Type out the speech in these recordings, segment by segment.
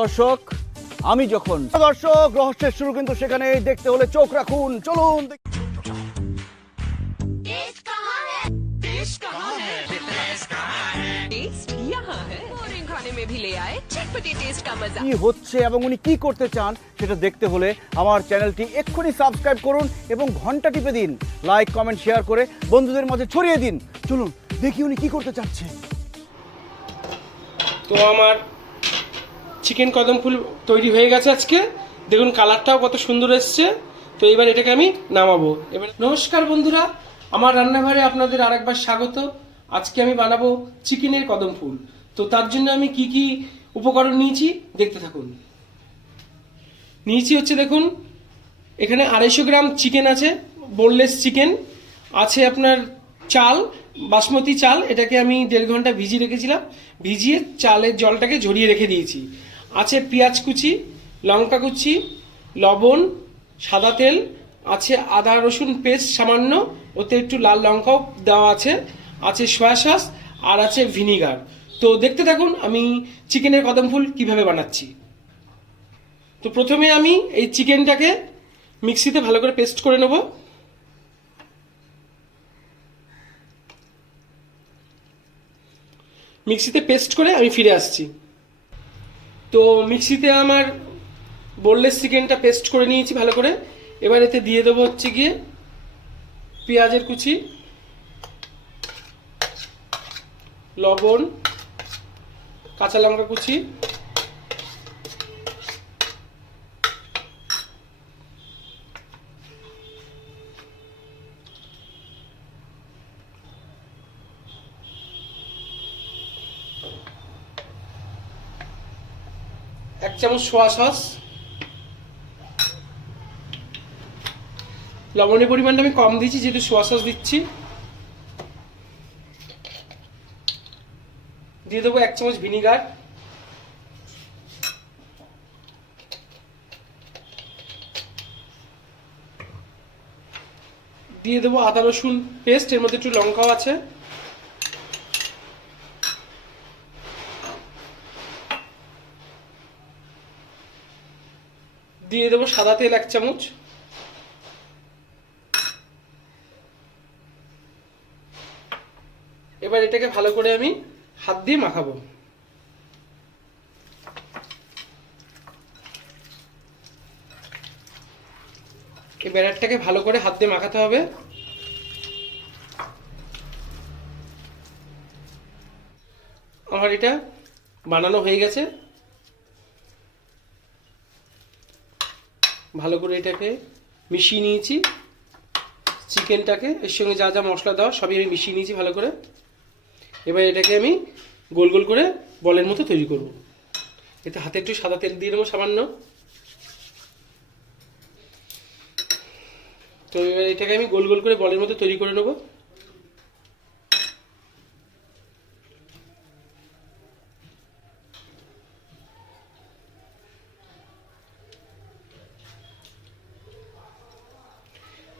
দর্শক আমি যখন দর্শক রহস্যের শুরু কিন্তু সেখানে দেখতে হলে চোখ রাখুন। চলুন কি হচ্ছে এবং উনি কি করতে চান সেটা দেখতে হলে আমার চ্যানেলটি এক্ষুনি সাবস্ক্রাইব করুন এবং ঘন্টা টিপে দিন, লাইক কমেন্ট শেয়ার করে বন্ধুদের মাঝে ছড়িয়ে দিন। চলুন দেখি উনি কি করতে চাচ্ছে। তো আমার চিকেন কদম ফুল তৈরি হয়ে গেছে আজকে, দেখুন কালারটাও কত সুন্দর এসছে। তো এবার এটাকে আমি নামাবো। এবার নমস্কার বন্ধুরা, আমার রান্নাঘরে আপনাদের আরেকবার স্বাগত। আজকে আমি বানাবো চিকেনের কদম ফুল। তো তার জন্য আমি কি কি উপকরণ নিয়েছি দেখতে থাকুন। নিয়েছি হচ্ছে দেখুন, এখানে 250 গ্রাম চিকেন আছে, বোনলেস চিকেন আছে। আপনার চাল, বাসমতি চাল, এটাকে আমি 1.5 ঘন্টা ভিজিয়ে রেখেছিলাম। ভিজিয়ে চালের জলটাকে ঝরিয়ে রেখে দিয়েছি। আছে পেঁয়াজ কুচি, লঙ্কা কুচি, লবণ, সাদা তেল, আছে আদা রসুন পেস্ট সামান্য, ওতে একটু লাল লঙ্কাও দেওয়া আছে, আছে সয়া সস, আর আছে ভিনিগার। তো দেখতে থাকুন আমি চিকেনের কদম ফুল কিভাবে বানাচ্ছি। তো প্রথমে আমি এই চিকেনটাকে মিক্সিতে ভালো করে পেস্ট করে নেব। মিক্সিতে পেস্ট করে আমি ফিরে আসছি। তো মিক্সিতে আমার বোনলেস চিকেনটা পেস্ট করে নিয়েছি ভালো করে। এবার এতে দিয়ে দেবো হচ্ছে গিয়ে পেঁয়াজের কুচি, লবণ, কাঁচা লঙ্কা কুচি, এক চামচ সোয়া সস। লবণের পরিমাণটা আমি কম দিচ্ছি যেহেতু সোয়া সস দিচ্ছি। দিয়ে দেবো 1 চামচ ভিনিগার, দিয়ে দেবো আদা রসুন পেস্ট, এর মধ্যে একটু লঙ্কাও আছে, দিয়ে দেবো সাদা তেল 1 চামচ, এবার এটাকে ভালো করে আমি হাত দিয়ে মাখাবো। এই ব্যাটারটাকে ভালো করে হাত দিয়ে মাখাতে হবে। আমার এটা বানানো হয়ে গেছে। ভালো করে এটাকে মিশিয়ে নিয়েছি, চিকেনটাকে এর সঙ্গে যা যা মশলা দেওয়া সবই আমি মিশিয়ে নিয়েছি ভালো করে। এবার এটাকে আমি গোল গোল করে বলের মতো তৈরি করব। এতে হাতে একটু সাদা তেল দিয়ে নেবো সামান্য। তো এবার এটাকে আমি গোল গোল করে বলের মতো তৈরি করে নেব।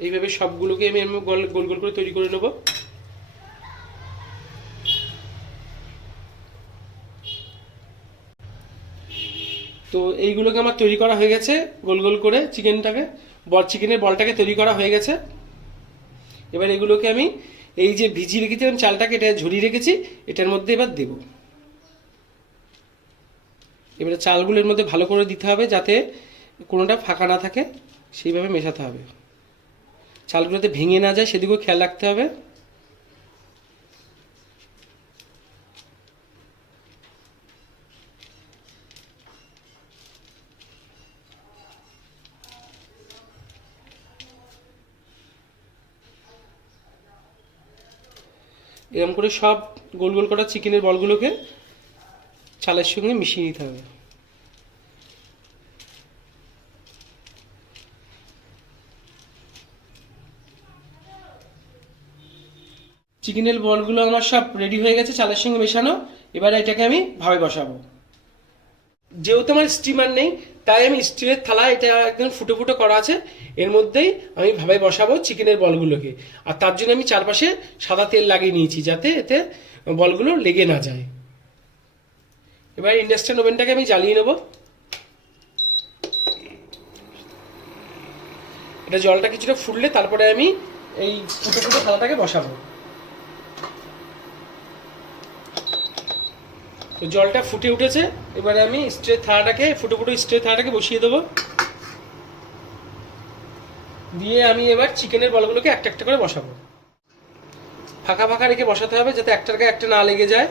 এইভাবে সবগুলোকে আমি গোল গোল করে তৈরি করে নেব। তো এইগুলোকে আমার তৈরি করা হয়ে গেছে গোল গোল করে চিকেনের বলটাকে তৈরি করা হয়ে গেছে। এবার এগুলোকে আমি এই যে ভিজিয়ে রেখেছিলাম চালটাকে, এটা ঝরিয়ে রেখেছি, এটার মধ্যে এবার দেব। এবারে চালগুলোর মধ্যে ভালো করে দিতে হবে যাতে কোনোটা ফাঁকা না থাকে, সেইভাবে মেশাতে হবে। চালগুলোতে ভেঙে না যায় সেদিকেও খেয়াল রাখতে হবে। এরকম করে সব গোল গোল করা চিকেনের বলগুলোকে চালের সঙ্গে মিশিয়ে নিতে হবে। চিকেনের বলগুলো আমার সব রেডি হয়ে গেছে চালের সঙ্গে মেশানো। এবারে এটাকে আমি ভাবে বসাবো। যেহেতু আমার স্টিমার নেই তাই আমি স্টিলের থালা, এটা একদম ফুটো ফুটো করা আছে, এর মধ্যেই আমি ভাবে বসাবো চিকেনের বলগুলোকে। আর তার জন্য আমি চারপাশে সাদা তেল লাগিয়ে নিয়েছি যাতে এতে বলগুলো লেগে না যায়। এবার ইন্ডাকশন ওভেনটাকে আমি জ্বালিয়ে নেব। এটা জলটা কিছুটা ফুটলে তারপরে আমি এই ফুটো ফুটো থালাটাকে বসাবো। তো জলটা ফুটে উঠেছে, এবারে আমি স্ট্রেট থালাটাকে ফুটো ফুটো স্ট্রেট থালাটাকে বসিয়ে দেবো। দিয়ে আমি এবার চিকেনের বলগুলোকে একটা একটা করে বসাবো। ফাঁকা ফাঁকা রেখে বসাতে হবে যাতে একটার গায়ে একটা না লেগে যায়।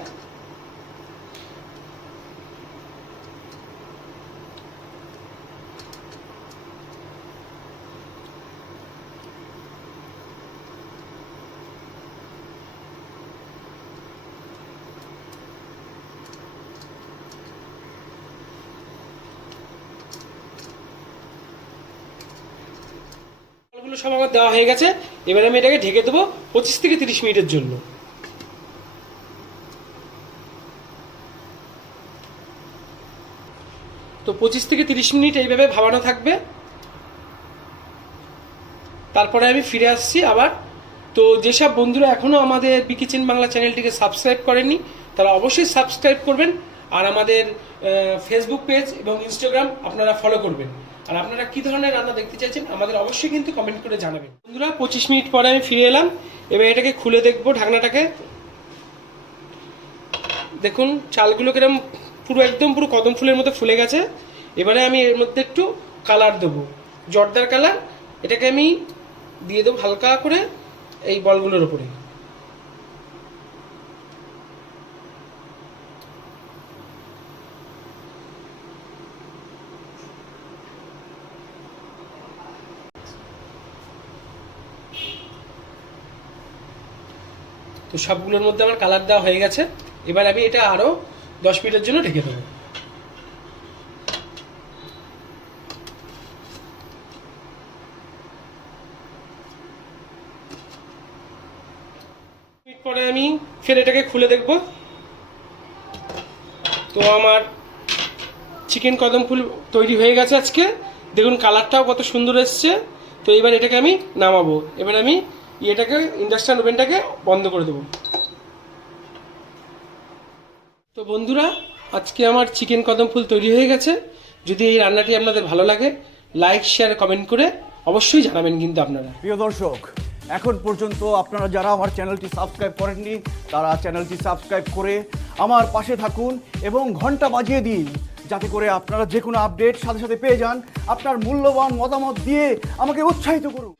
সব আমার দেওয়া হয়ে গেছে, এবার আমি এটাকে ঢেকে দেবো 25 থেকে 30 মিনিটের জন্য। তো 25 থেকে 30 মিনিট এইভাবে ভাবানো থাকবে, তারপরে আমি ফিরে আসছি আবার। তো যেসব বন্ধুরা এখনও আমাদের BKitchen বাংলা চ্যানেলটিকে সাবস্ক্রাইব করেননি তারা অবশ্যই সাবস্ক্রাইব করবেন, আর আমাদের ফেসবুক পেজ এবং ইনস্টাগ্রাম আপনারা ফলো করবেন। আর আপনারা কী ধরনের রান্না দেখতে চাইছেন আমাদের অবশ্যই কিন্তু কমেন্ট করে জানাবেন। বন্ধুরা 25 মিনিট পরে আমি ফিরে এলাম, এবার এটাকে খুলে দেখবো ঢাকনাটাকে। দেখুন চালগুলো কিরম পুরো একদম পুরো কদম ফুলের মতো ফুলে গেছে। এবারে আমি এর মধ্যে একটু কালার দেবো, জর্দার কালার। এটাকে আমি দিয়ে দেবো হালকা করে এই বলগুলোর উপরে। তো সবগুলোর মধ্যে আমার কালার দেওয়া হয়ে গেছে, এবার আমি এটা আরো 10 মিনিটের জন্য ঢেকে দেবো। মিনিট পরে আমি ফের এটাকে খুলে দেখব। তো আমার চিকেন কদম ফুল তৈরি হয়ে গেছে আজকে। দেখুন কালারটাও কত সুন্দর এসছে। তো এবার এটাকে আমি নামাবো। এবার আমি এটাকে ইন্ডাকশন ওভেনটাকে বন্ধ করে দেবো। তো বন্ধুরা আজকে আমার চিকেন কদম ফুল তৈরি হয়ে গেছে। যদি এই রান্নাটি আপনাদের ভালো লাগে লাইক শেয়ার কমেন্ট করে অবশ্যই জানাবেন কিন্তু আপনারা। প্রিয় দর্শক, এখন পর্যন্ত আপনারা যারা আমার চ্যানেলটি সাবস্ক্রাইব করেননি তারা চ্যানেলটি সাবস্ক্রাইব করে আমার পাশে থাকুন এবং ঘন্টা বাজিয়ে দিন, যাতে করে আপনারা যে কোনো আপডেট সাথে সাথে পেয়ে যান। আপনার মূল্যবান মতামত দিয়ে আমাকে উৎসাহিত করুন।